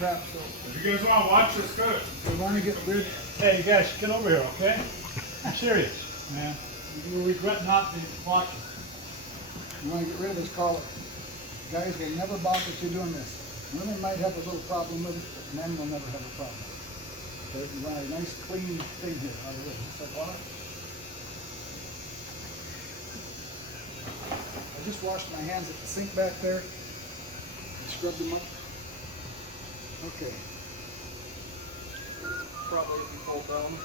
trap. So If you guys want to watch this, good. we want to get rid. Hey, you guys, get over here, okay? I'm serious, man. You will regret not watching. We want to get rid of this collar. Guys will never balk at you doing this. Women might have a little problem with it, but men will never have a problem. Okay, you want a nice clean thing here out of the way, just like water. I just washed my hands at the sink back there and scrubbed them up. Okay. Probably if you fold down.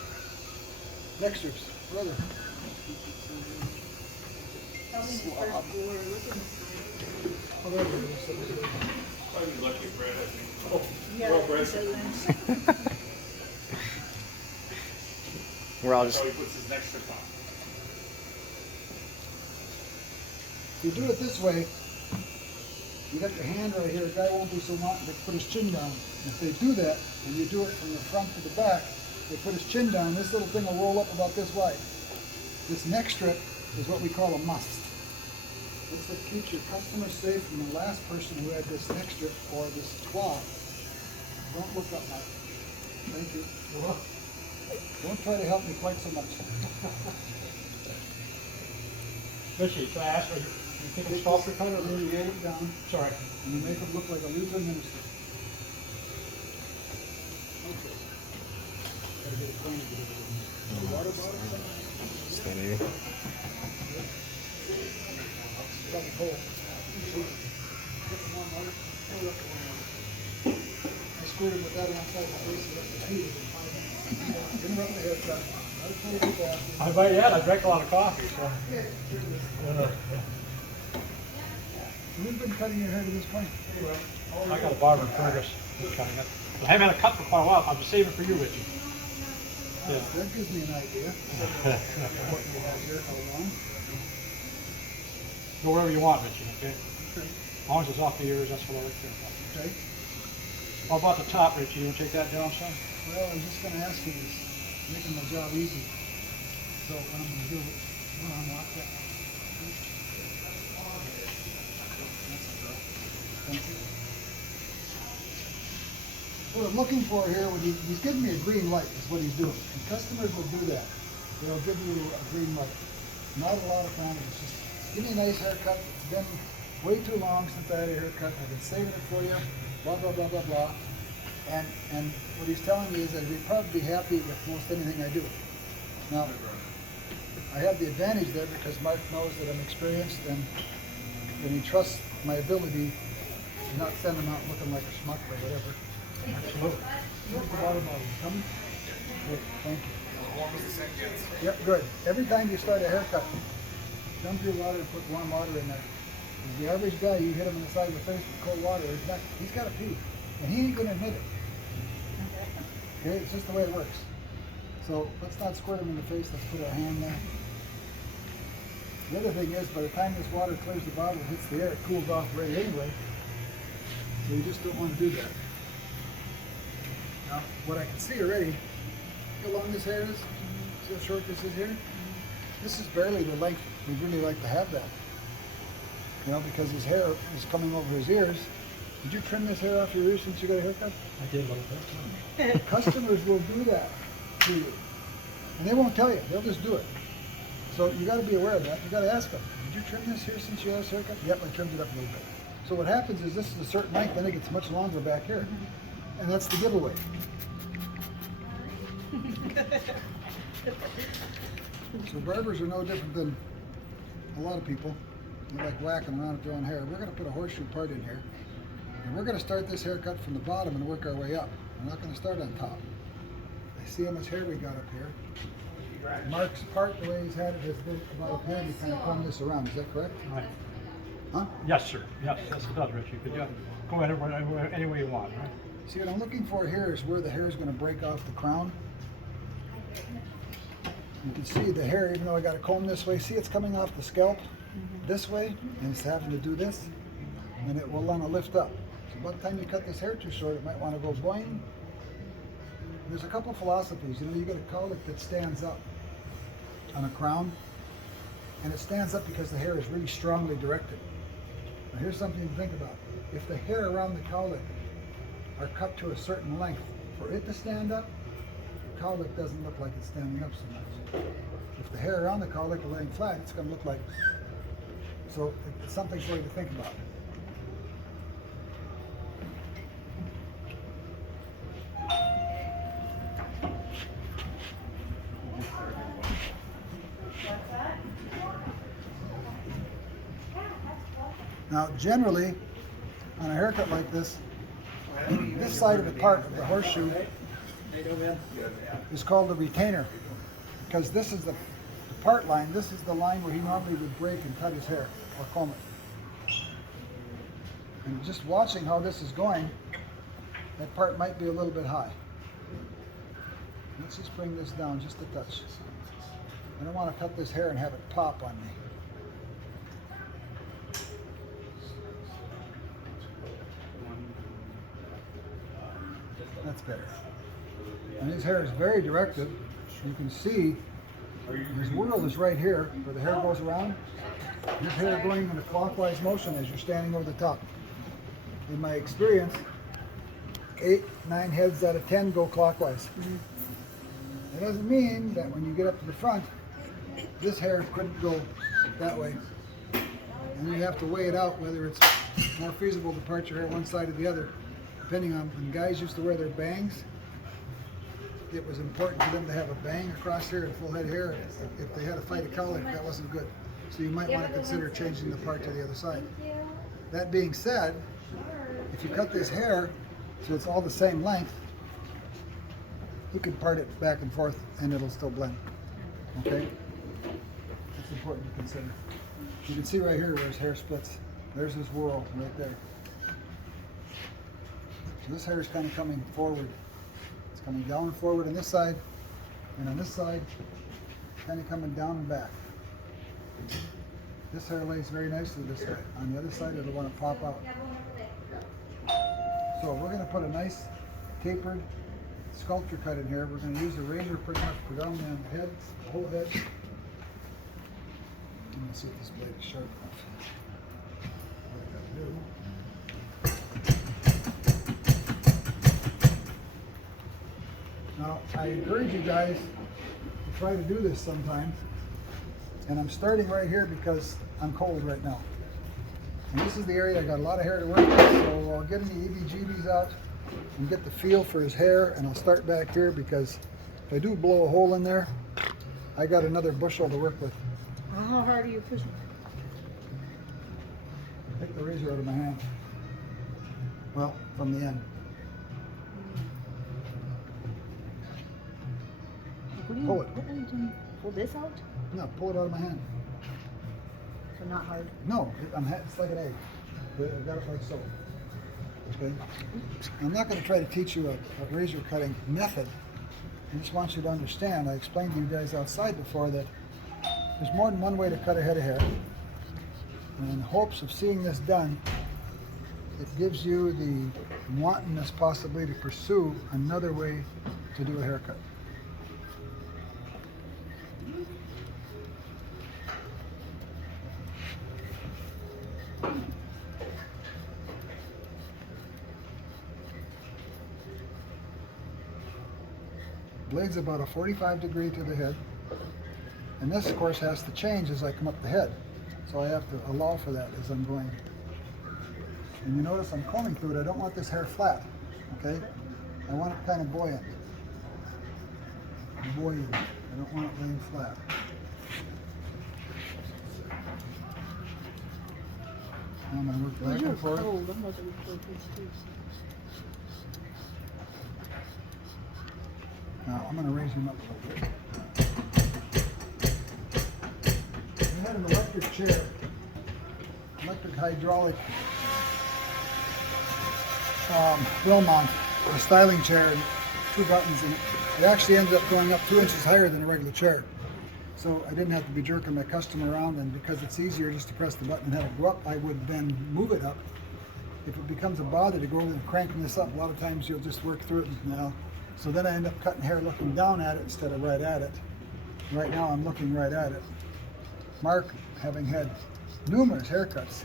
Dexter's brother. Oh, there it is. Probably lucky bread, I think. Oh, Yeah, well, bread. We're all That's just how he puts his next trip on. If you do it this way, you got your hand right here, a guy won't be so wanting to put his chin down. If they do that, and you do it from the front to the back, they put his chin down, this little thing will roll up about this wide. This neck strip is what we call a must. This will keep your customer safe from the last person who had this neck strip or this cloth. Don't look up, Mike. Thank you. Don't try to help me quite so much. Richie, can I ask, are you think Take it's this softer? cutter and then you roll it down, Sorry. and you make it look like a Lutheran minister. Okay. Gotta get it clean to get it in. The water bottle? stand here. Probably cold. Get some warm water. Fill it up with warm water. I squirted with that outside my face, and it heated in 5 minutes. Didn't rub the haircut. Not a total good bath. I might add, I drank a lot of coffee, so. Who's been cutting your hair to this point? I got a barber in Fargo who's cutting it. I haven't had a cut for quite a while. I'm saving for you, Richie. Yeah. That gives me an idea. What you have here, how long? Go wherever you want, Richie, okay? As long as it's off the ears, that's what I like to hear. Okay. How about the top, Richie? You want to take that down, son? Well, I was just gonna ask you this, making my job easy. So what I'm gonna do, unlock that. Thank you. What I'm looking for here, when he's giving me a green light is what he's doing. And customers will do that. They'll give you a green light. Not a lot of times, it's just, give me a nice haircut. It's been way too long since I had a haircut. I've been saving it for you, blah, blah, blah, blah, blah. And what he's telling me is that he'd probably be happy with most anything I do. Now, I have the advantage there because Mark knows that I'm experienced and he trusts my ability to not send him out looking like a schmuck or whatever. Absolutely. Where's the water bottle? Coming? Good, thank you. Warm as the sink gets. Yep, good. Every time you start a haircut, dump your water and put warm water in there. 'Cause the average guy, you hit him in the side of the face with cold water, he's got to pee. And he ain't going to admit it. Okay, it's just the way it works. So let's not squirt him in the face, let's put our hand there. The other thing is, by the time this water clears the bottle and hits the air, it cools off already anyway. So you just don't want to do that. Now, what I can see already, see how long this hair is? See how short this is here? This is barely the length we'd really like to have that. You know, because his hair is coming over his ears. Did you trim this hair off your ears since you got a haircut? I did a little bit. Customers will do that to you. And they won't tell you, they'll just do it. So you gotta be aware of that. You gotta ask them, did you trim this here since you had this haircut? Yep, I trimmed it up a little bit. So what happens is this is a certain length, then it gets much longer back here. And that's the giveaway. So barbers are no different than a lot of people. They like whacking around with their own hair. We're gonna put a horseshoe part in here. And we're gonna start this haircut from the bottom and work our way up. We're not gonna start on top. I see how much hair we got up here. Mark's part, the way he's had it, has been about up here, and you kind of comb this around. Is that correct? Right. Huh? Yes, sir. Yes, that's it does, Richie. But yeah, go ahead any way you want, right? See, what I'm looking for here is where the hair is going to break off the crown. You can see the hair, even though I got to comb this way, see it's coming off the scalp this way, and it's having to do this, and it will want to lift up. So by the time you cut this hair too short, it might want to go boing. There's a couple philosophies. You know, you got a cowlick that stands up on a crown, and it stands up because the hair is really strongly directed. Now here's something to think about. If the hair around the cowlick are cut to a certain length. For it to stand up, the cowlick doesn't look like it's standing up so much. If the hair around the cowlick are laying flat, it's going to look like. So it's something for you to think about. Now, generally, on a haircut like this side of the part of the horseshoe is called the retainer, because this is the part line. This is the line where he normally would break and cut his hair or comb it. And just watching how this is going, that part might be a little bit high. Let's just bring this down just a touch. I don't want to cut this hair and have it pop on me. That's better. And his hair is very directed. You can see his whirl is right here where the hair goes around. His hair going in a clockwise motion as you're standing over the top. In my experience, 8, 9 heads out of 10 go clockwise. It doesn't mean that when you get up to the front, this hair couldn't go that way. And you have to weigh it out whether it's more feasible to part your hair one side or the other. Depending on when guys used to wear their bangs, it was important for them to have a bang across here and full head hair. If they had to fight a cowlick, that wasn't good. So you might want to consider changing the part to the other side. That being said, if you cut this hair so it's all the same length, you can part it back and forth and it'll still blend. Okay? That's important to consider. You can see right here where his hair splits. There's his whirl right there. So this hair is kind of coming forward. It's coming down and forward on this side, and on this side, kind of coming down and back. This hair lays very nicely this way. On the other side, it'll want to pop out. So we're going to put a nice tapered sculpture cut in here. We're going to use a razor pretty much predominantly on the head, the whole head. Let me see if this blade is sharp enough. What I got to do. Now, I encourage you guys to try to do this sometime. And I'm starting right here because I'm cold right now. And this is the area I got a lot of hair to work with, so I'll get any EBGBs out and get the feel for his hair, and I'll start back here because if I do blow a hole in there, I got another bushel to work with. How hard are you pushing? Take the razor out of my hand. Well, from the end. Pull it. What are you doing? Pull this out? No, pull it out of my hand. So not hard. No, it's like an egg. But I've got it like so. Okay? I'm not going to try to teach you a razor cutting method. I just want you to understand. I explained to you guys outside before that there's more than one way to cut a head of hair. And in hopes of seeing this done, it gives you the wantonness possibly to pursue another way to do a haircut. Blade's about a 45 degree to the head, and this of course has to change as I come up the head, so I have to allow for that as I'm going. And you notice I'm combing through it. I don't want this hair flat, okay? I want it kind of buoyant. Buoyant. I don't want it laying flat. I'm going to work back and forth. Cold. I'm about to record this too. Now I'm going to raise him up a little bit. I had an electric chair, electric hydraulic wheel mount, a styling chair, and 2 buttons, and it actually ended up going up 2 inches higher than a regular chair. So I didn't have to be jerking my customer around, and because it's easier just to press the button and have it go up, I would then move it up. If it becomes a bother to go over and cranking this up, a lot of times you'll just work through it now. So then I end up cutting hair looking down at it instead of right at it. Right now I'm looking right at it. Mark, having had numerous haircuts,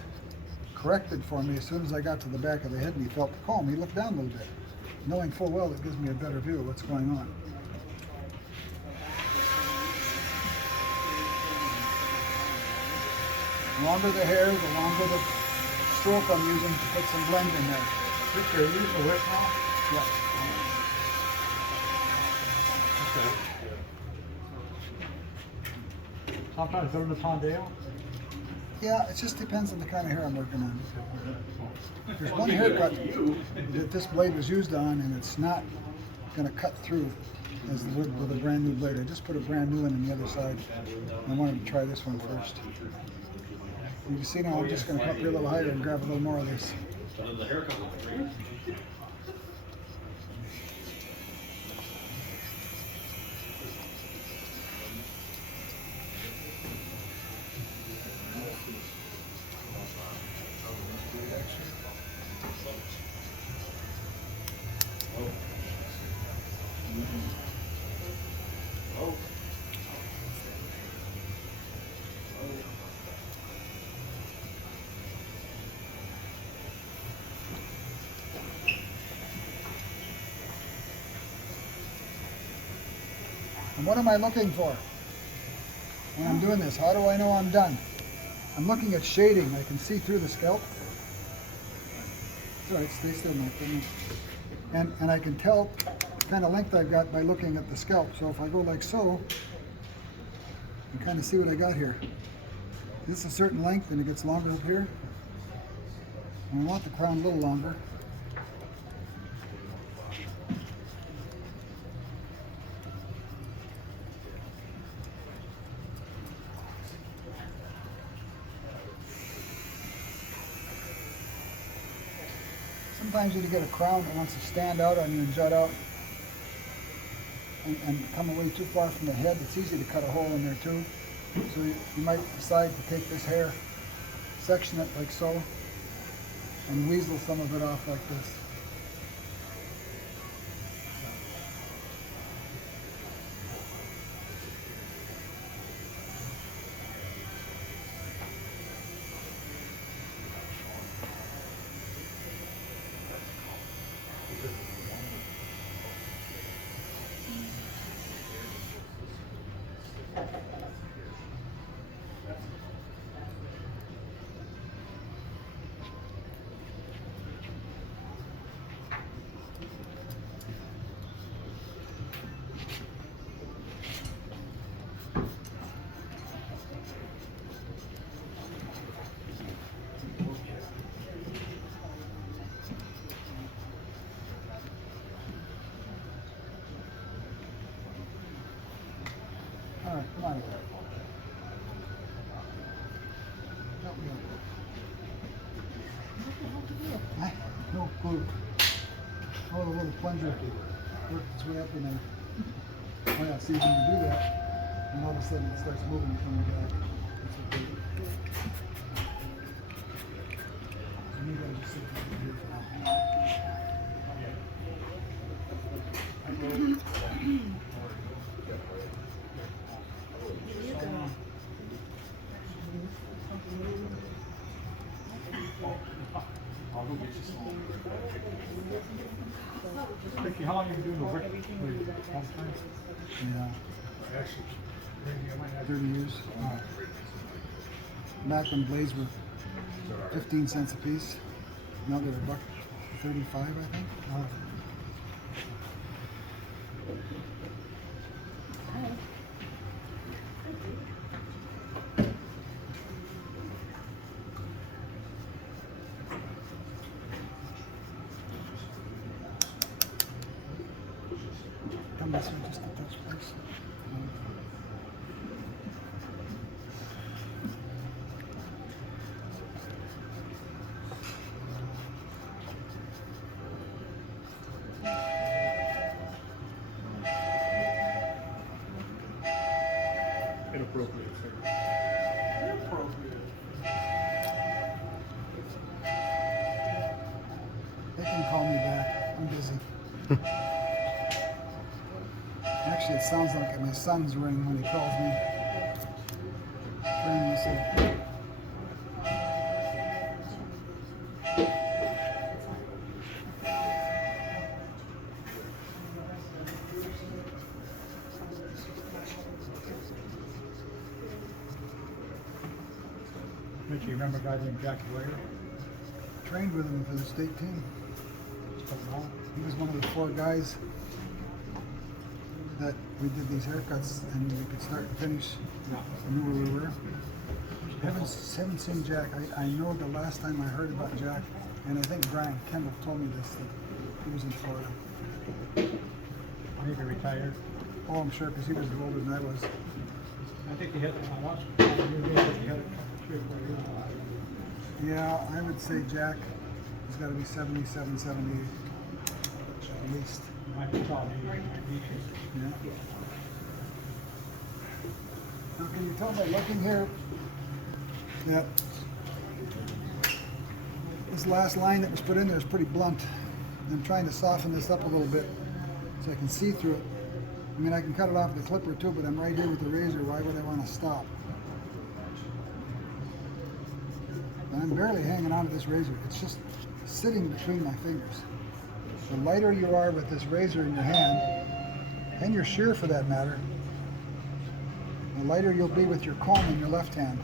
corrected for me as soon as I got to the back of the head and he felt the comb. He looked down a little bit, knowing full well it gives me a better view of what's going on. The longer the hair, the longer the stroke I'm using to put some blend in there. Rick, are you using the whip now? Yeah. Okay. Sometimes better than Tondale? Yeah, it just depends on the kind of hair I'm working on. There's one haircut that this blade was used on, and it's not going to cut through as the wood with a brand new blade. I just put a brand new one on the other side. I wanted to try this one first. You can see now I'm just going to come up here a little higher and grab a little more of this. And what am I looking for when I'm doing this? How do I know I'm done? I'm looking at shading. I can see through the scalp. It's all right, stay still, Mike. And I can tell the kind of length I've got by looking at the scalp. So if I go like so, you kind of see what I got here. This is a certain length and it gets longer up here. And I want the crown a little longer. Sometimes you get a crown that wants to stand out on you and jut out and come away too far from the head. It's easy to cut a hole in there too. So you might decide to take this hair, section it like so, and weasel some of it off like this. All right, come on. Help me out. No clue. Oh, the little plunger worked its way up in there. Oh yeah, see, when you do that, and all of a sudden it starts moving and coming back. That's what they do. So maybe I'll just sit right here for now. Ricky, how long have you been doing the whip? Long time? Yeah. 30 years. Back when blades were 15 cents a piece. Now they're $1.35, I think. Come this way just a touch, please. Inappropriate. They can call me back. I'm busy. Actually, it sounds like my son's ring when he calls me. Ring, you see. Mitch, you remember a guy named Jackie Ware? Trained with him for the state team. He was one of the 4 guys that we did these haircuts and we could start and finish. I knew where we were. Haven't seen Jack. I know the last time I heard about Jack, and I think Brian Kendall told me this, that he was in Florida. Maybe retired. Oh, I'm sure, because he was older than I was. I think he had, I watched him, he had a couple, 3 or 4 years. Yeah, I would say Jack has got to be 77, 78, at least. Might be tall, maybe. Yeah. Now, can you tell by looking here that this last line that was put in there is pretty blunt? I'm trying to soften this up a little bit so I can see through it. I mean, I can cut it off with the clipper too, but I'm right here with the razor. Why would I want to stop? And I'm barely hanging on to this razor. It's just sitting between my fingers. The lighter you are with this razor in your hand, and your shear for that matter, the lighter you'll be with your comb in your left hand.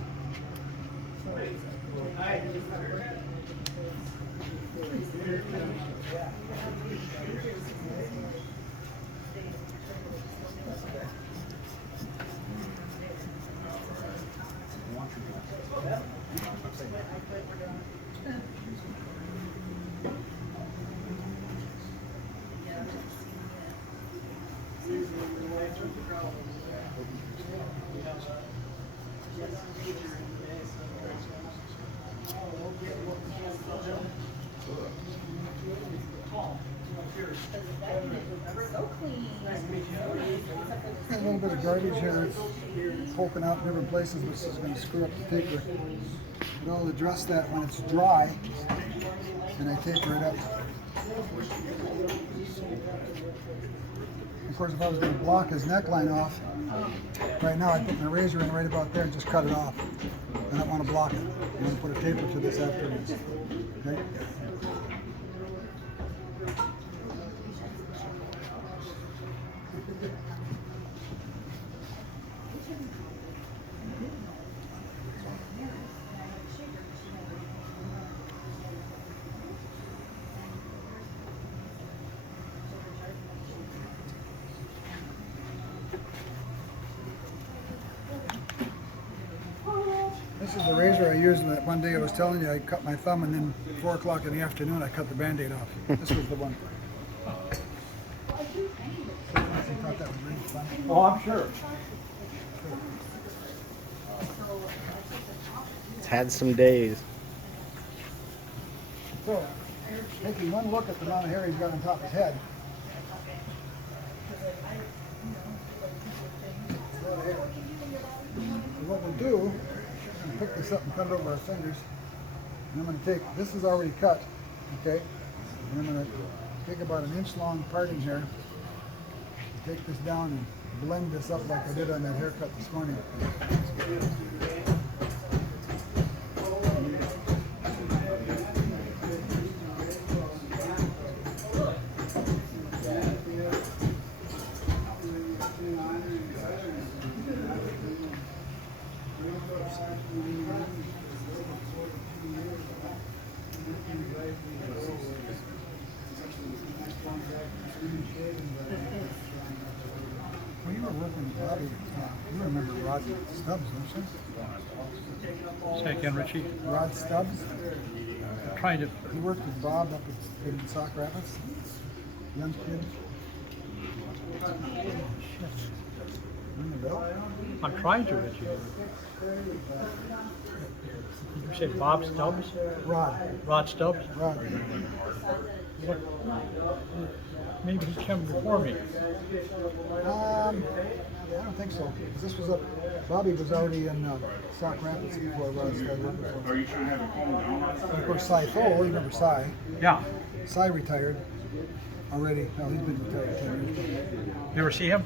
Got a little bit of garbage here. It's poking out in different places, which is going to screw up the taper. But I'll address that when it's dry and I taper it up. Of course, if I was going to block his neckline off, right now I put my razor in right about there and just cut it off. I don't want to block it. I'm going to put a taper to this afterwards. Okay? This is the razor I used that one day I was telling you I cut my thumb and then 4 o'clock in the afternoon I cut the Band-Aid off. This was the one. You thought that was really fun? Oh, I'm sure. It's had some days. So, taking one look at the amount of hair he's got on top of his head. So what we'll do, we'll pick this up and cut it over our fingers. And I'm going to take, this is already cut, okay? And I'm going to take about an inch long parting here. Take this down and blend this up like I did on that haircut this morning. When you were working with Bobby, you remember Rod Stubbs, don't you? Say again, Richie. Rod Stubbs? I'm trying to. He worked with Bob up in Sauk Rapids. Young kid. Ring the bell? I'm trying to, Richie. You said Bob Stubbs? Rod. Rod Stubbs? Rod. What? Maybe he came before me. I don't think so. 'Cause this was up. Bobby was already in Sauk Rapids before Rod started working for him. Are you trying to have a calm down? And of course, Cy Fowle, remember Cy? Yeah. Cy retired already. Well, he's been retired 10 years. You ever see him?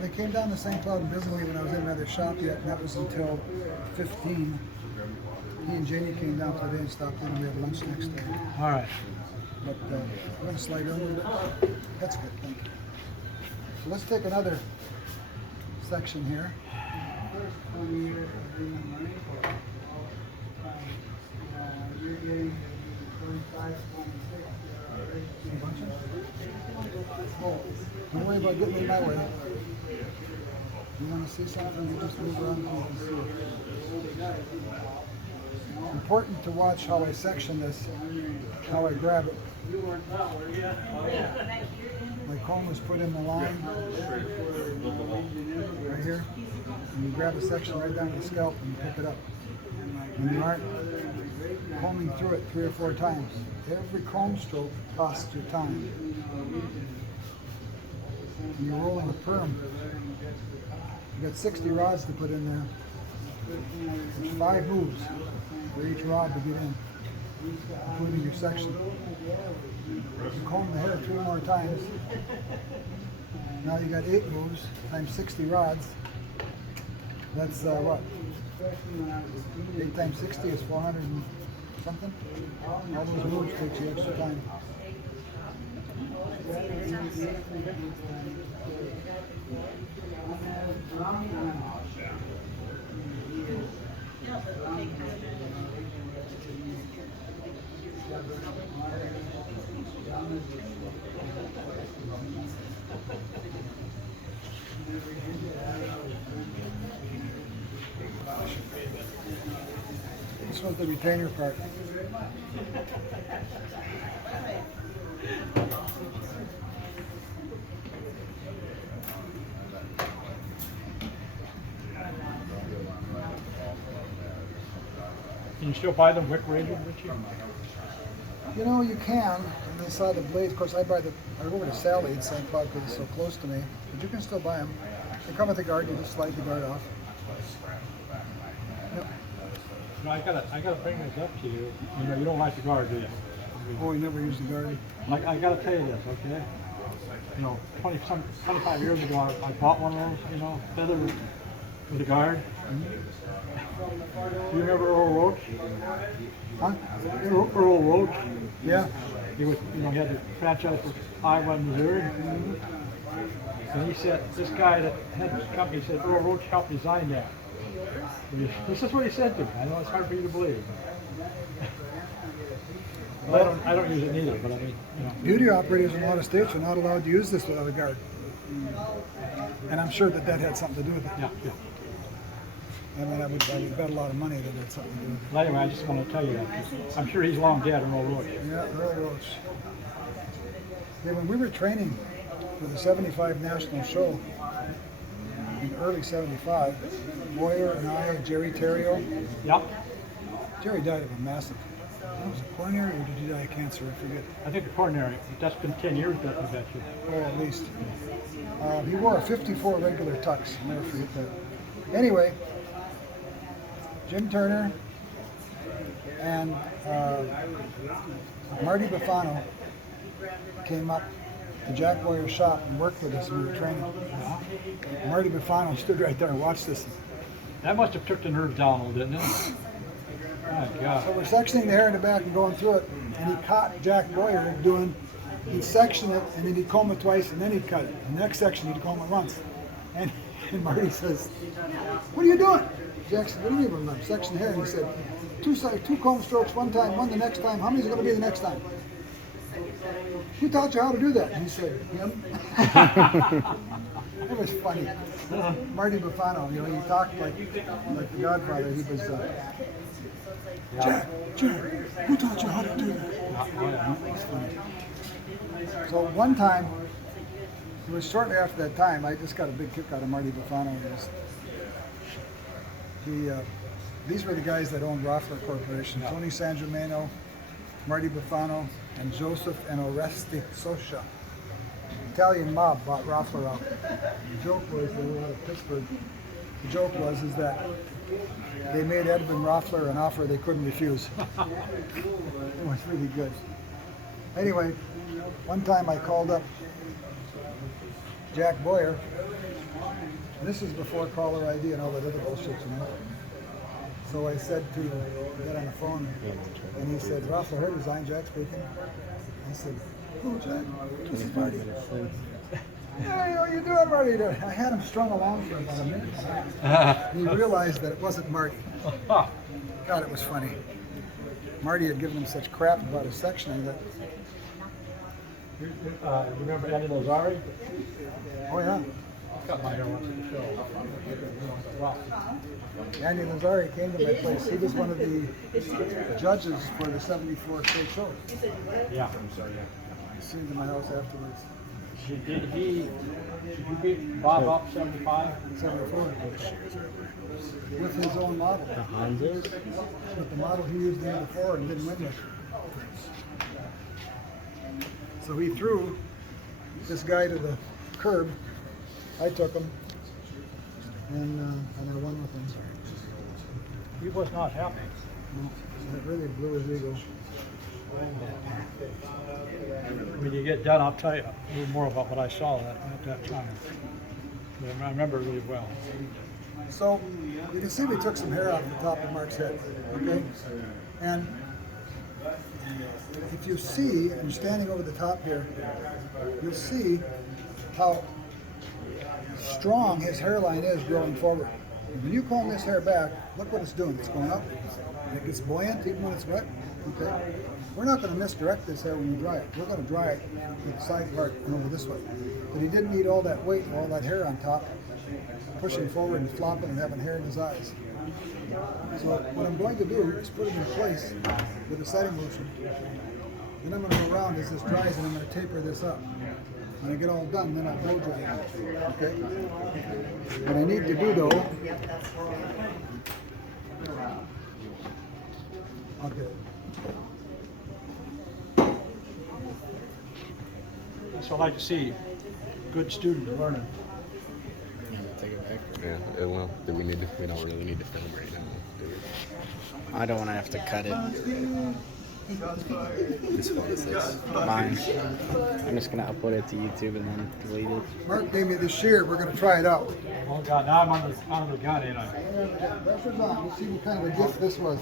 They came down to St. Cloud and visited me when I was in another shop yet, and that was until 15. He and Janie came down for the day and stopped in, and we had lunch next day. All right. But I'm going to slide it a little bit. That's good, thank you. So let's take another section here. Oh, don't worry about getting in my way. You want to see something, you just move around so you can see it. It's important to watch how I section this, how I grab it. My comb is put in the line right here, and you grab a section right down the scalp and you pick it up. And you aren't combing through it 3 or 4 times. Every comb stroke costs you time. And you're rolling a perm. You got 60 rods to put in there. There's 5 moves for each rod to get in, including your section. You comb the hair 3 more times. Now you got 8 moves times 60 rods. That's what? 8 times 60 is 400 and something. All those moves takes you extra time. This was the retainer part. Can you still buy them wick razors, Richie? You know, you can, and they saw the blades. Of course, I go over to Sally in St. Cloud because it's so close to me. But you can still buy them. They come with the guard. You just slide the guard off. Yep. No, I gotta bring this up to you. You know, you don't like the guard, do you? Oh, you never use the guard. I gotta tell you this, okay? You know, 25 years ago, I bought one of those, you know, feather with a guard. Do you remember Earl Roach? Huh? Earl Roach? Yeah. He was, you know, he had the franchise for Iowa and Missouri. And he said, this guy that had this company said, Earl Roach helped design that. This is what he said to me. I know it's hard for you to believe. Well, I don't use it neither, but I mean, you know. Beauty operators in a lot of states are not allowed to use this without a guard. And I'm sure that had something to do with it. Yeah, yeah. I mean, I would bet a lot of money that had something to do with it. Well, anyway, I just want to tell you that. I'm sure he's long dead, Earl Roach. Yeah, Earl Roach. Yeah, when we were training for the 75 National Show in early 75, Boyer and I, Jerry Terrio. Yep. Jerry died of a massive, was it coronary or did he die of cancer? I forget. I think the coronary. That's been 10 years, I bet you. Oh, at least. He wore a 54 regular tux. I'll never forget that. Anyway, Jim Turner and Marty Buffano came up to Jack Boyer's shop and worked with us when we were training. Marty Buffano stood right there and watched this. That must have took the nerves down a little, didn't it? Oh, God. So we're sectioning the hair in the back and going through it, and he caught Jack Boyer he'd section it, and then he'd comb it twice, and then he'd cut it. The next section, he'd comb it once. And Marty says, "What are you doing?" Jack said, "What do you mean I'm sectioning hair?" And he said, two comb strokes one time, one the next time. How many is it going to be the next time? Who taught you how to do that? And he said, him. It was funny. Marty Buffano, you know, he talked like the Godfather. He was, Jack, who taught you how to do that? It was funny. So one time, it was shortly after that time, I just got a big kick out of Marty Buffano. These were the guys that owned Roffler Corporation. Tony San Germano, Marty Buffano, and Joseph and Oreste Socia. Italian mob bought Roffler out. The joke was, they were out of Pittsburgh. The joke was that they made Edwin Roffler an offer they couldn't refuse. It was really good. Anyway, one time I called up Jack Boyer. And this is before caller ID and all that other bullshit, you know. So I said to get on the phone, and he said, "Roffler hair design, Jack speaking." I said, "Who, Jack?" This is Marty. "Hey, how you doing, Marty?" I had him strung along for about a minute and a half. He realized that it wasn't Marty. God, it was funny. Marty had given him such crap about his sectioning that, Remember Andy Lazari? oh yeah, Cut my hair once at the show. Wow. Andy Lazari came to my place. He was one of the judges for the 74 state show. Yeah. He came to my house afterwards. Did he beat Bob up 75? 74. With his own model. The Hanzas? With the model he used the year before and didn't win with. So he threw this guy to the curb. I took him, and I won with him. He was not happy. No, it really blew his ego. When you get done, I'll tell you a little more about what I saw at that time. But I remember it really well. So you can see we took some hair off the top of Mark's head, okay? And if you see, and you're standing over the top here, you'll see how strong his hairline is growing forward. And when you comb this hair back, look what it's doing. It's going up, and it gets buoyant even when it's wet, okay? We're not going to misdirect this hair when we dry it. We're going to dry it with the side part and over this way. But he didn't need all that weight and all that hair on top, pushing forward and flopping and having hair in his eyes. So what I'm going to do is put it in place with a setting lotion. Then I'm going to go around as this dries and I'm going to taper this up. When I get all done, then I'll blow dry it. Okay? What I need to do though, I'll get it. That's what I like to see. Good student learning. Take it back. Yeah, well, do we need to, we don't really need to film right now, do we? I don't want to have to cut it. This one is this. Mine. I'm just gonna upload it to YouTube and then delete it. Mark gave me this shear. We're going to try it out. Oh God, now I'm on the gun, ain't I? Pressure's on. We'll see what kind of a gift this was.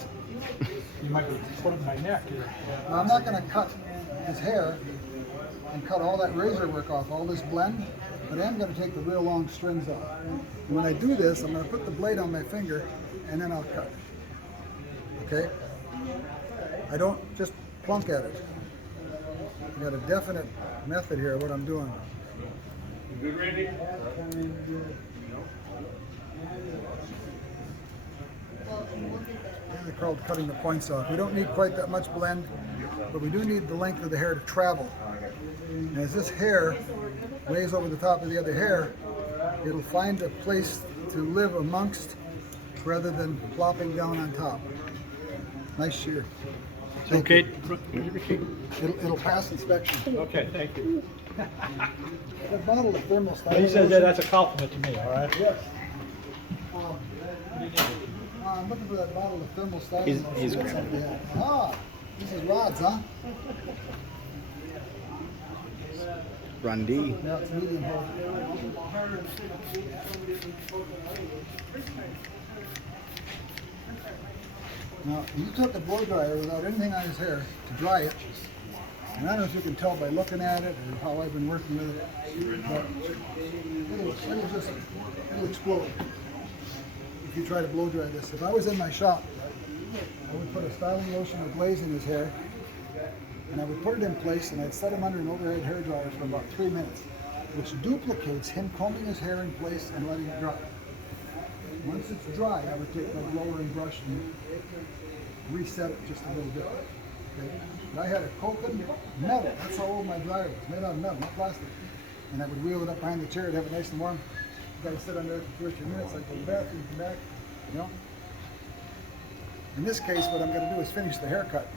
You might be putting my neck here. Now, I'm not going to cut his hair and cut all that razor work off, all this blend, but I am going to take the real long strings off. And when I do this, I'm going to put the blade on my finger and then I'll cut. Okay? I don't just plunk at it. I've got a definite method here of what I'm doing. You good, Randy? They're called cutting the points off. We don't need quite that much blend, but we do need the length of the hair to travel. And as this hair lays over the top of the other hair, it'll find a place to live amongst rather than plopping down on top. Nice shear. Okay. It'll pass inspection. Okay, thank you. That bottle of thermal style. He says that that's a compliment to me, all right? Yes. I'm looking for that bottle of thermal style. He's grabbing it. Ah, this is Rod's, huh? Run D. Yeah, it's medium hold. Now, you took a blow dryer without anything on his hair to dry it. And I don't know if you can tell by looking at it or how I've been working with it, but it'll explode if you try to blow dry this. If I was in my shop, I would put a styling lotion or glaze in his hair, and I would put it in place, and I'd set him under an overhead hair dryer for about 3 minutes, which duplicates him combing his hair in place and letting it dry. Once it's dry, I would take my blower and brush and reset it just a little bit. Okay? But I had a coated metal. That's how old my dryer was, made out of metal, not plastic. And I would wheel it up behind the chair to have it nice and warm. You gotta sit under it for 2 or 3 minutes. I'd go to the bathroom, come back, you know. In this case, what I'm gonna do is finish the haircut.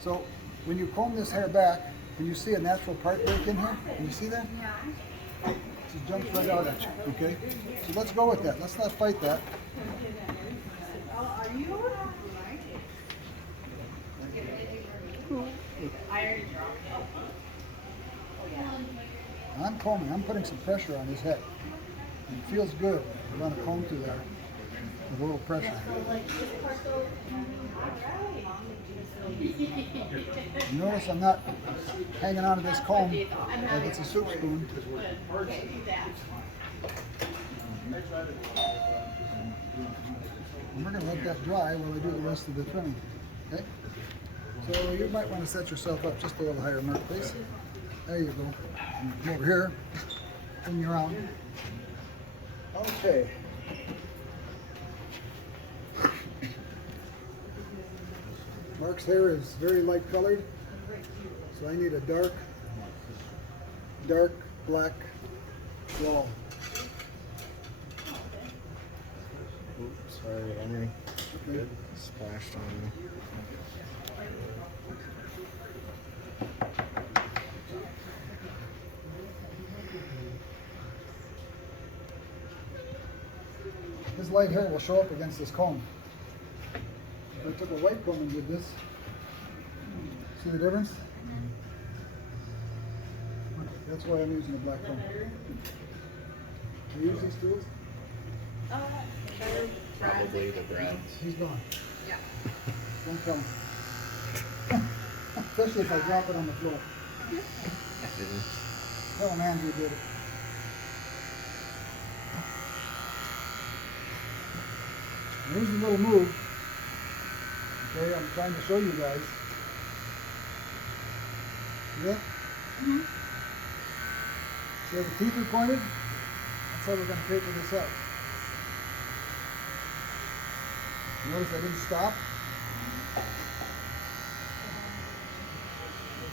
So when you comb this hair back, can you see a natural part break in here? Can you see that? It just jumps right out at you, okay? So let's go with that. Let's not fight that. I'm combing. I'm putting some pressure on his head. And it feels good to run a comb through there with a little pressure. You notice I'm not hanging onto this comb like it's a soup spoon. And we're going to let that dry while we do the rest of the trimming. Okay? So you might want to set yourself up just a little higher, Mark, please. There you go. And come over here. Turn you around. Okay. Mark's hair is very light colored, so I need a dark black wall. Oops, sorry, Henry. Okay. Splashed on me. His light hair will show up against this comb. If I took a white comb and did this, see the difference? Okay, that's why I'm using a black comb. Do you use these tools? Probably the browns. He's gone. Yeah. Don't tell him. Especially if I drop it on the floor. Tell him Andrew did it. Here's a little move. Okay, I'm trying to show you guys. See that? See how the teeth are pointed? That's how we're going to taper this up. Notice I didn't stop.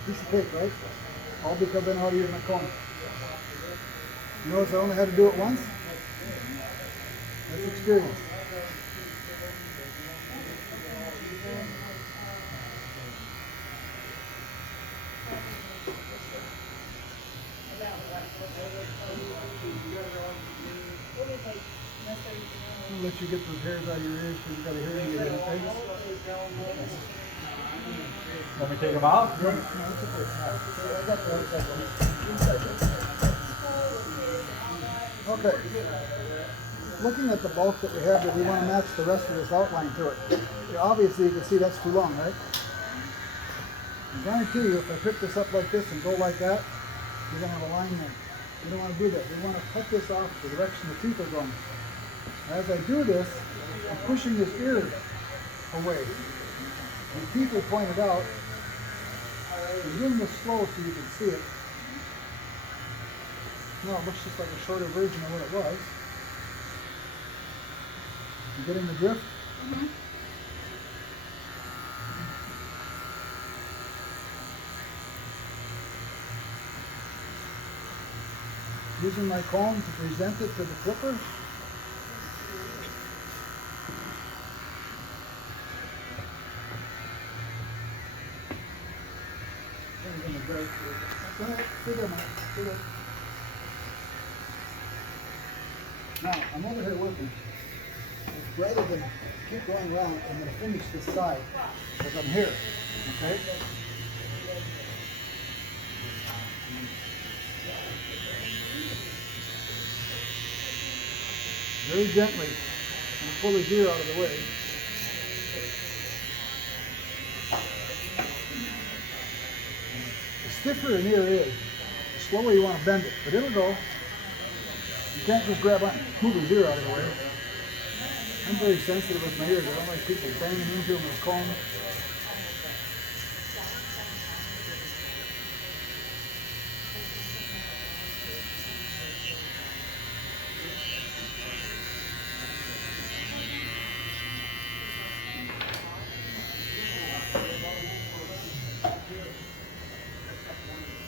Piece of tape, right? All because I know how to use my comb. You notice I only had to do it once? That's experience. I'll let you get those hairs out of your ears because you got a hearing aid in your face. Want me to take them out? No, it's okay. I got the outside one. Okay. Looking at the bulk that we have here, we want to match the rest of this outline to it. Obviously, you can see that's too long, right? I guarantee you, if I pick this up like this and go like that, you're going to have a line there. We don't want to do that. We want to cut this off the direction the teeth are going. As I do this, I'm pushing his ear away. The teeth are pointed out. I'm doing this slow so you can see it. Now it looks just like a shorter version of what it was. You getting the drift? Using my comb to present it to the clipper. Go ahead, sit there, Mike. Sit there. Now, I'm over here working. Rather than keep going around, I'm going to finish this side because I'm here. Okay? Very gently, I'm going to pull his ear out of the way. The stiffer an ear is, the slower you want to bend it, but it'll go. You can't just grab on, move his ear out of the way. I'm very sensitive with my ears. I don't like people banging into them with a comb.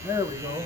There we go.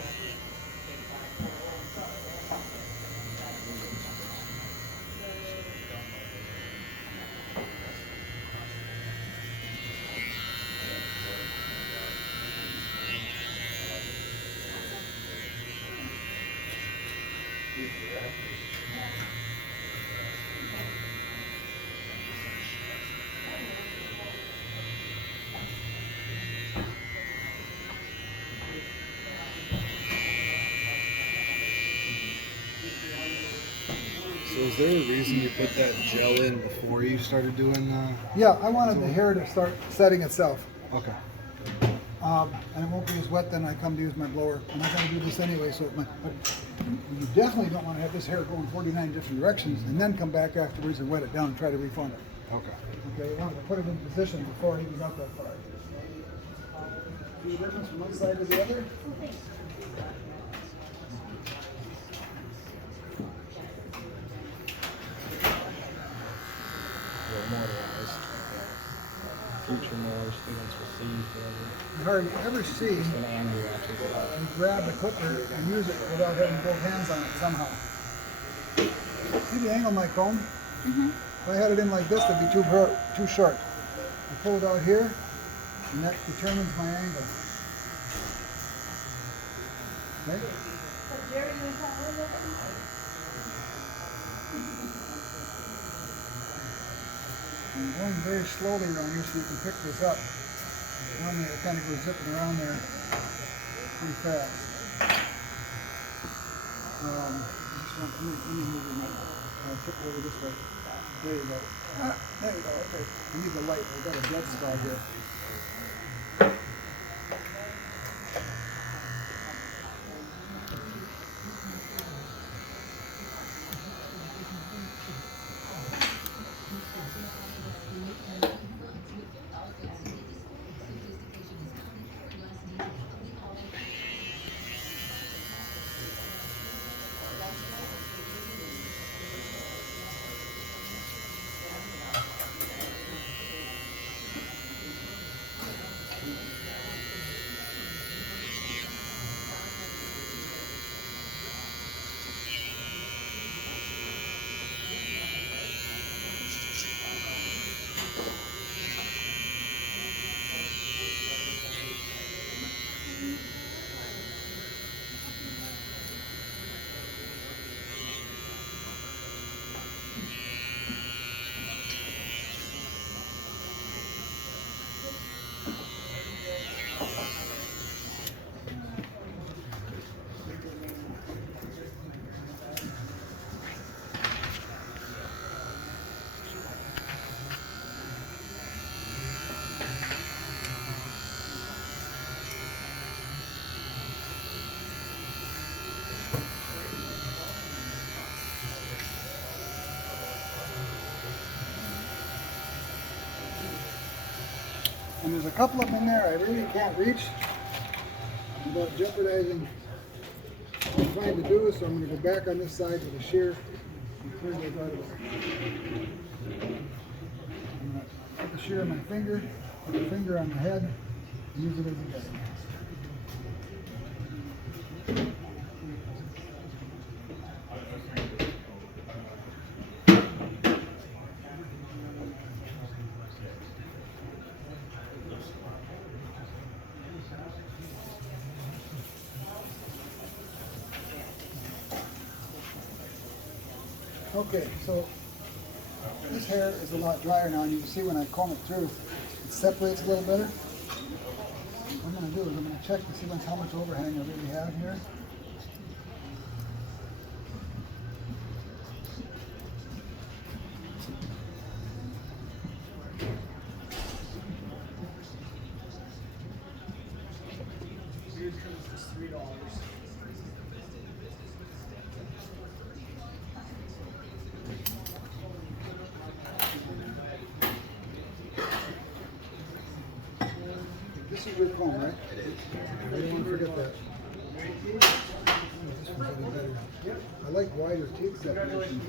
So is there a reason you put that gel in before you started doing Yeah, I wanted the hair to start setting itself. Okay. And it won't be as wet then I come to use my blower. I'm not going to do this anyway, so but you definitely don't want to have this hair go in 49 different directions and then come back afterwards and wet it down and try to refund it. Okay. Okay, you wanted to put it in position before he got that far. See the difference from one side to the other? Memorialized. Future more students will see forever. You hardly ever see When Andrew actually did that. you grab the clipper and use it without having both hands on it somehow. See the angle of my comb? If I had it in like this, it'd be too short. I pull it out here, and that determines my angle. Okay? I'm going very slowly around here so you can pick this up. Normally it kind of goes zipping around there pretty fast. Let me move your mic. Tip it over this way. There you go. There you go. Okay. I need the light. I've got a dead spot here. And there's a couple of them in there I really can't reach without jeopardizing what I'm trying to do, so I'm going to go back on this side with a shear and clear those out of there. I'm going to put the shear on my finger, put the finger on the head, and use it as a guide. Okay, so this hair is a lot drier now, and you can see when I comb it through, it separates a little better. What I'm going to do is I'm going to check to see how much overhang I really have here. This is your comb, right? I don't want to forget that. This one's getting better. I like wider teeth separation.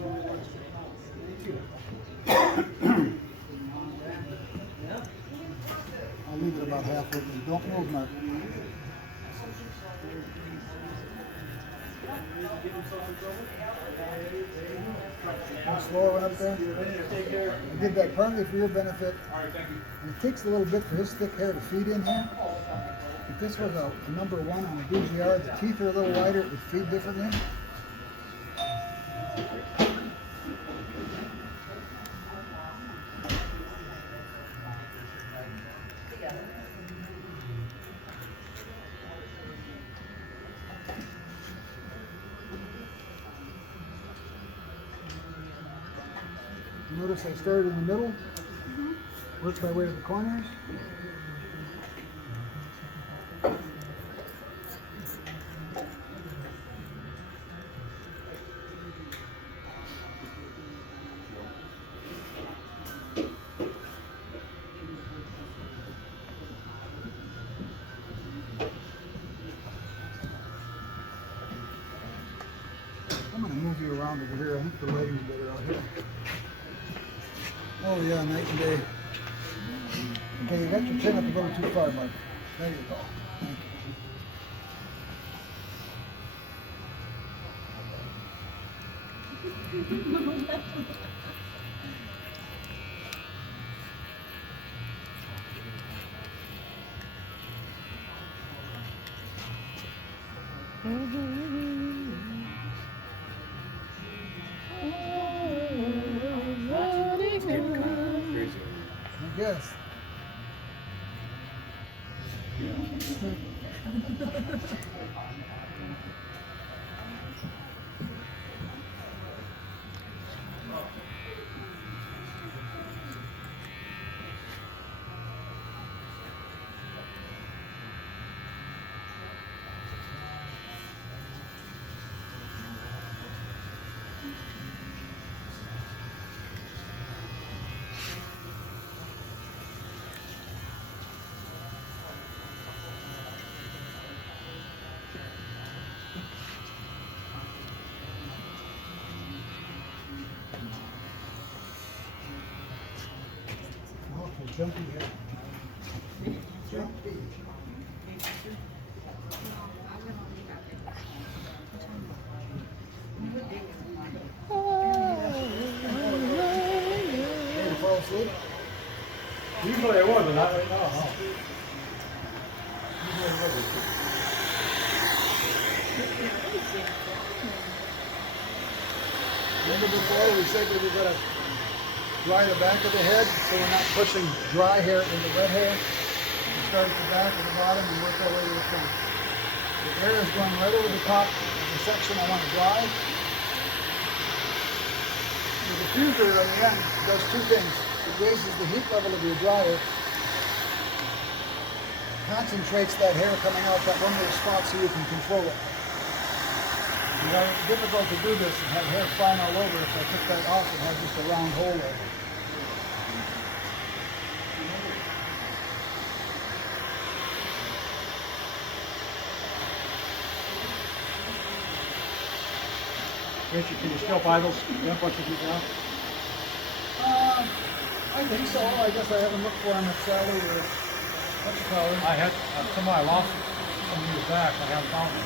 I'll leave it about half open. Don't move, Mark. Go slower one up there. I did that partly for your benefit. And it takes a little bit for this thick hair to feed in here. If this was a number one on a BGR, the teeth are a little wider, it would feed differently. Notice I started in the middle, worked my way to the corners. I'm gonna move you around over here. I think the lighting's better out here. Oh yeah, night and day. Okay, you got your chin up a little too far, bud. There you go. Thank you. I guess. Okay, jumpy here. Jumpy. Ready to fall asleep? Usually I would, but not right now. No. Remember before we said that we gotta dry the back of the head so we're not pushing dry hair into wet hair? We start at the back and the bottom and work our way to the front. The air is going right over the top of the section I want to dry. The diffuser on the end does two things. It raises the heat level of your dryer, concentrates that hair coming out that one little spot so you can control it. You know, it's difficult to do this and have hair flying all over. If I took that off, it had just a round hole there. Richard, can you still buy those once you do that? I think so. I guess I haven't looked for them at Sally or what you call it. I had somebody I lost some years back. I haven't found them.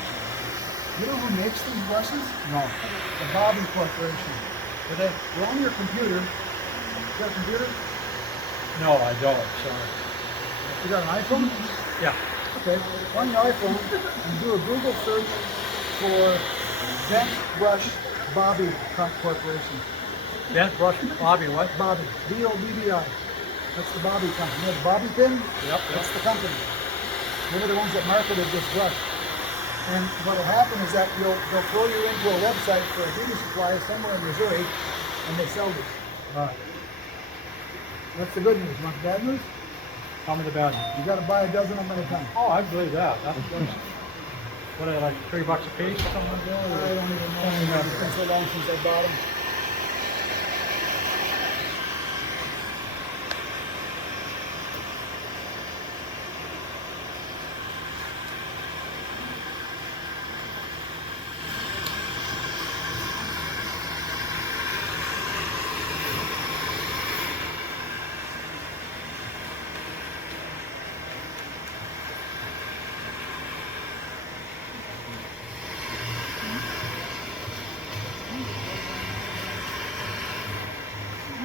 You know who makes these brushes? No. The Barber Corporation. They're on your computer. You got a computer? No, I don't. Sorry. You got an iPhone? Yeah. Okay. On your iPhone, and do a Google search for Bent Brush Bobby Corporation. Bent brush Bobby, what? Bobby. B-O-B-B-I. That's the Bobby company. You know the Bobby pin? Yep. That's the company. They were the ones that marketed this brush. And what'll happen is that they'll throw you into a website for a beauty supply somewhere in Missouri, and they sell this. All right. That's the good news. Want the bad news? Tell me the bad one. You got to buy a dozen of them at a time. Oh, I believe that. That's what are they, like $3 a piece or something like that? I don't even know. It's been so long since I bought them.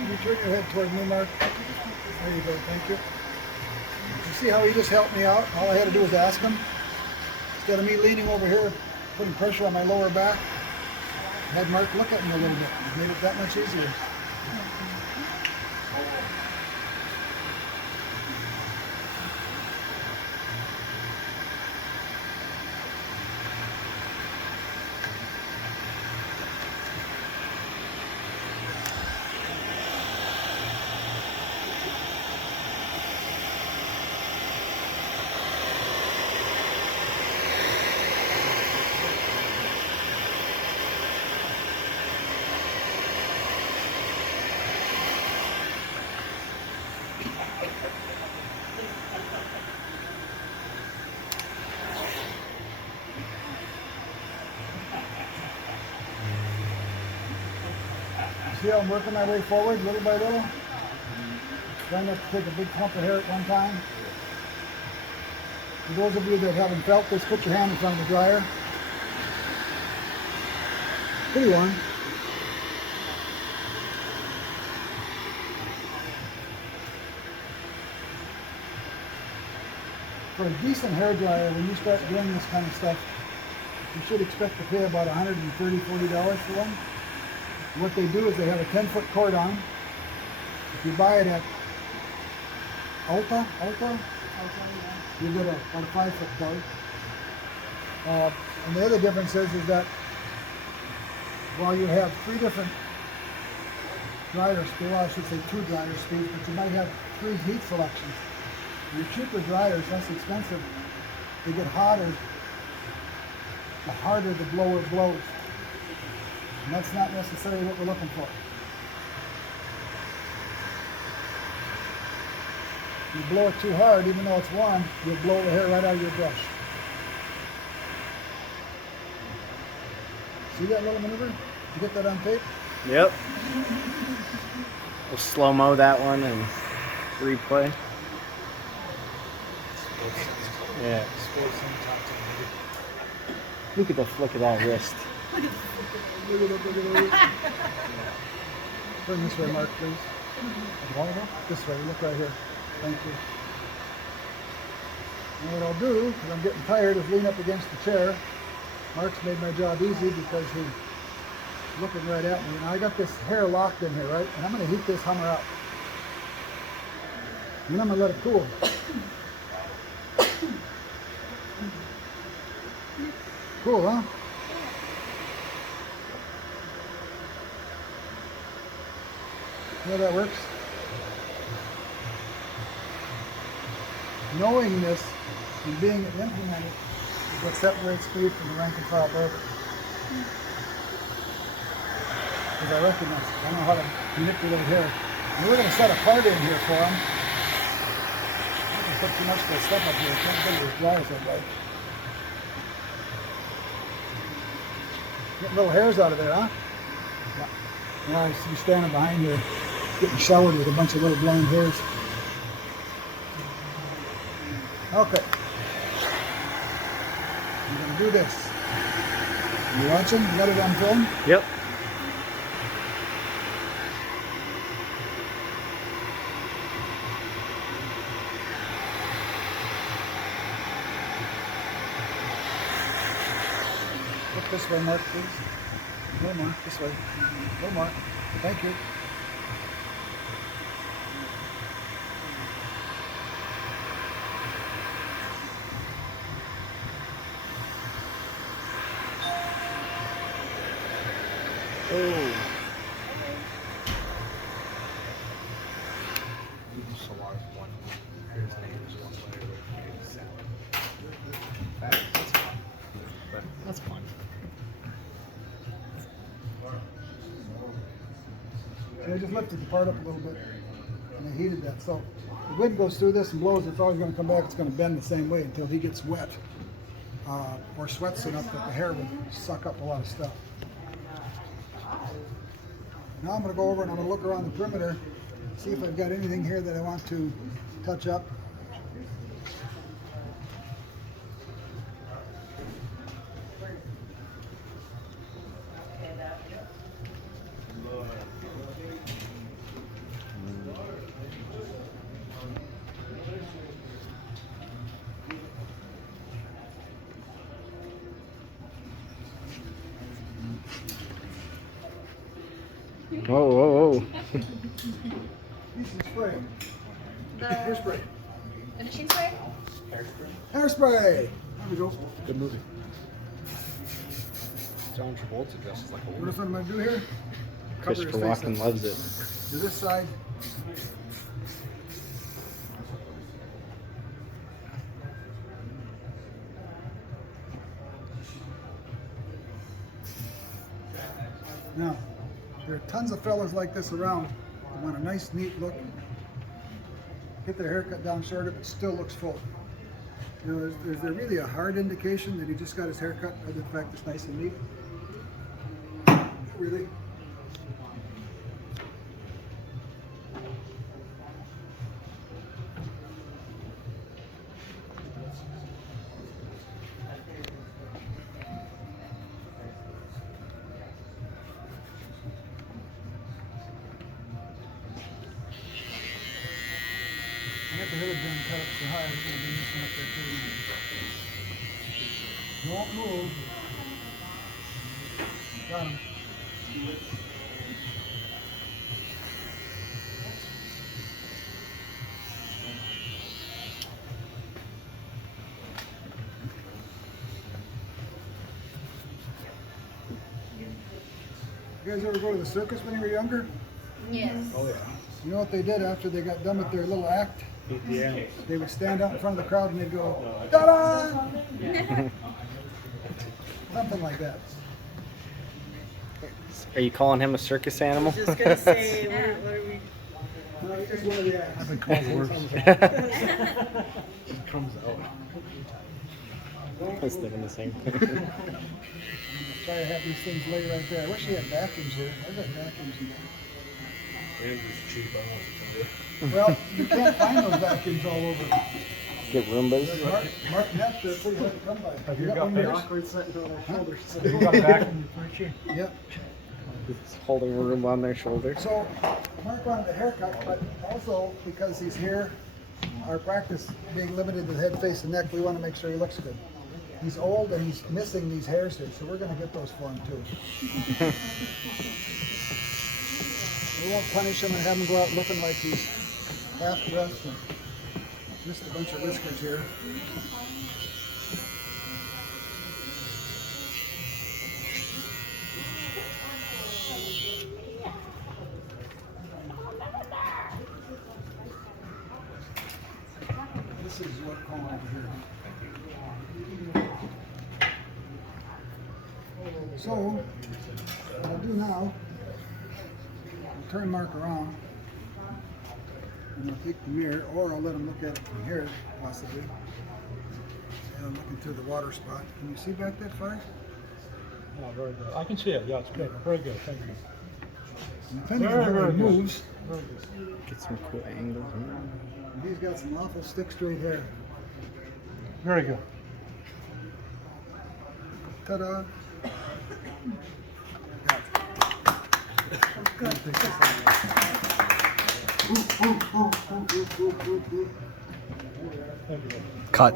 You turn your head toward me, Mark. There you go, thank you. You see how he just helped me out? All I had to do was ask him. Instead of me leaning over here, putting pressure on my lower back, I had Mark look at me a little bit. It made it that much easier. See how I'm working my way forward little by little? Trying not to take a big clump of hair at one time. For those of you that haven't felt this, put your hand in front of the dryer. Pretty warm. For a decent hair dryer, when you start doing this kind of stuff, you should expect to pay about $130, $40 for one. What they do is they have a 10-foot cord on. If you buy it at Ulta, you get about a 5-foot cord. And the other difference is that while you have 3 different dryer speeds, well, I should say 2 dryer speeds, but you might have 3 heat selections. Your cheaper dryers, less expensive, they get hotter the harder the blower blows. And that's not necessarily what we're looking for. You blow it too hard, even though it's warm, you'll blow the hair right out of your brush. See that little maneuver? Did you get that on tape? Yep. We'll slow-mo that one and replay. Yeah. Look at the flick of that wrist. Look at that. Turn this way, Mark, please. This way, look right here. Thank you. And what I'll do, because I'm getting tired, is lean up against the chair. Mark's made my job easy because he's looking right at me. Now I got this hair locked in here, right? And I'm going to heat this Hummer up. And then I'm going to let it cool. Cool, huh? See how that works? Knowing this and being implemented is what separates me from the rank and file barber. Because I recognize it. I know how to manipulate hair. And we're going to set a part in here for him. I can put too much of that stuff up here. I can't get those dryers that way. Getting little hairs out of there, huh? Yeah. Now I see you standing behind here, getting showered with a bunch of little blonde hairs. Okay. I'm going to do this. You watching? You got it on film? Yep. Look this way, Mark, please. No, Mark, this way. No, Mark. Thank you. Oh. That's fun. See, I just lifted the part up a little bit and I heated that. So the wind goes through this and blows, it's always going to come back, it's going to bend the same way until he gets wet or sweats enough that the hair would suck up a lot of stuff. Now I'm going to go over and I'm going to look around the perimeter, see if I've got anything here that I want to touch up. Whoa, whoa, whoa. Use some spray. The Hairspray. finishing spray? Hairspray! There we go. Good movie. John Travolta dresses like a What woman. if I'm going to do here? Cover his Christopher face Walken up. loves it. To this side. Now, there are tons of fellas like this around who want a nice, neat look. Get their hair cut down shorter, but still looks full. You know, is there really a hard indication that he just got his hair cut other than the fact it's nice and neat? Really? the hood done cut up so high, we're gonna bring this one up there too. Don't move. Got him. You guys ever go to the circus when you were younger? Yes. Oh, yeah. You know what they did after they got done with their little act? Beat the animals. They would stand out in front of the crowd and they'd go, ta-da! Something like that. Are you calling him a circus animal? Just gonna say, what are we? No, it's one of the acts. I've been called worse. It comes out. I was thinking the same thing. Try to have these things lay right there. I wish you had vacuums here. I've got vacuums in there. Andrew's cheap, I want to tell you. Well, you can't find those vacuums all over. Get Roombas. Mark Neff, they're pretty hard to come by. Have you got one of yours? awkward sitting on their shoulders. Have you got back in the furniture? Yep. Just holding a Roomba on their shoulder. So, Mark wanted a haircut, but also because he's here, our practice being limited to the head, face, and neck, we want to make sure he looks good. He's old and he's missing these hairs here, so we're going to get those for him too. We won't punish him and have him go out looking like he's half dressed and just a bunch of whiskers here. This is your comb over here. So, what I'll do now, I'll turn Mark around, and I'll take the mirror, or I'll let him look at it from here, possibly. And I'm looking through the water spot. Can you see back that far? Oh, very good. I can see it. Yeah, it's good. Very good. Thank you. And depending on Very, how very he good. moves, Very good. Get some cool angles. he's got some awful stick straight hair. Very good. Ta-da! Thank you. Cut.